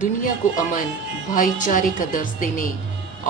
دنیا کو امن، بھائی چارے کا درس دینے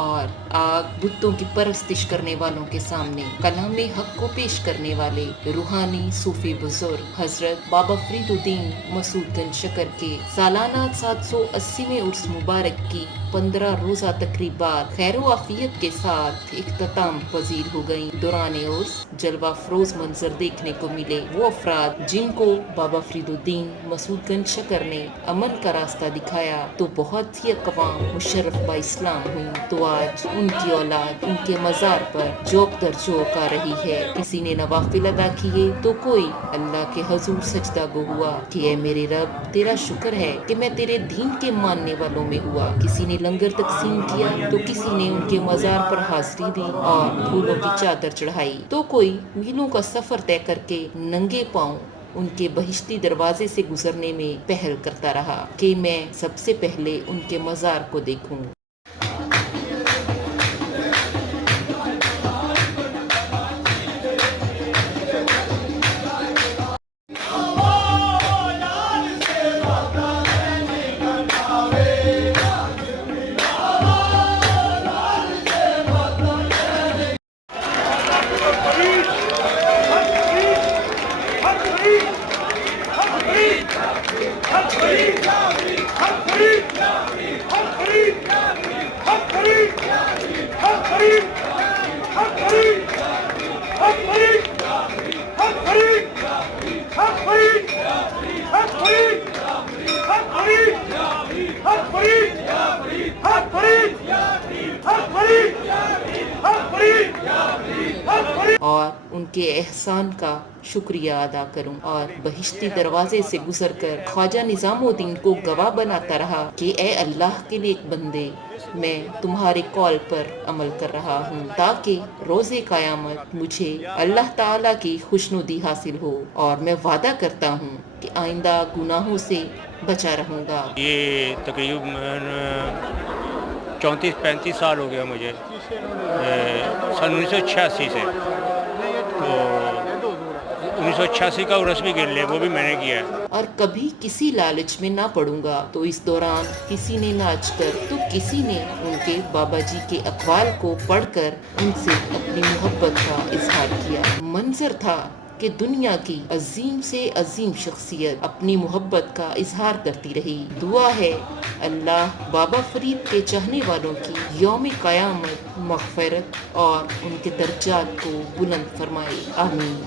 اور آگ بتوں کی پرستش کرنے والوں کے سامنے کلام حق کو پیش کرنے والے روحانی صوفی بزرگ حضرت بابا فرید الدین مسعود گنج شکر کے سالانہ 780ویں عرس مبارک کی 15 روزہ تقریبات خیر و عافیت کے ساتھ اختتام پذیر ہو گئیں۔ دوران عرس جلوہ فروز منظر دیکھنے کو ملے وہ افراد جن کو بابا فرید الدین مسعود گنج شکر نے امن کا راستہ دکھایا تو بہت سی اقوام مشرف با اسلام ہوئی، تو آج ان کی اولاد ان کے مزار پر جوق در جوق آ رہی ہے۔ کسی نے نوافل ادا کیے تو کوئی اللہ کے حضور سجدہ گو ہوا کہ اے میرے رب تیرا شکر ہے کہ میں تیرے دین کے ماننے والوں میں ہوا۔ کسی نے لنگر تقسیم کیا تو کسی نے ان کے مزار پر حاضری دی اور پھولوں کی چادر چڑھائی، تو کوئی میلوں کا سفر طے کر کے ننگے پاؤں ان کے بہشتی دروازے سے گزرنے میں پہل کرتا رہا کہ میں سب سے پہلے ان کے مزار کو دیکھوں۔ اور ان کے احسان کا شکریہ ادا کروں اور بہشتی دروازے سے گزر کر خواجہ نظام الدین کو گواہ بناتا رہا کہ اے اللہ کے نیک بندے، میں تمہارے قول پر عمل کر رہا ہوں تاکہ روز قیامت مجھے اللہ تعالیٰ کی خوشنودی حاصل ہو، اور میں وعدہ کرتا ہوں کہ آئندہ گناہوں سے بچا رہوں گا۔ یہ تقریباً 34-35 سال ہو گیا مجھے، سن 1986 سے، تو 1986 کا عرس بھی گر لے وہ بھی میں نے کیا ہے۔ اور کبھی کسی لالچ میں نہ پڑوں گا، تو اس دوران کسی نے ناچ کر تو کسی نے ان کے بابا جی کے اقوال کو پڑھ کر ان سے اپنی محبت کا اظہار کیا۔ منظر تھا کہ دنیا کی عظیم سے عظیم شخصیت اپنی محبت کا اظہار کرتی رہی۔ دعا ہے اللہ بابا فرید کے چاہنے والوں کی یوم قیامت مغفرت اور ان کے درجات کو بلند فرمائے، آمین۔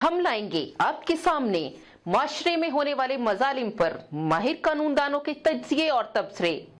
ہم لائیں گے آپ کے سامنے معاشرے میں ہونے والے مظالم پر ماہر قانون دانوں کے تجزیے اور تبصرے۔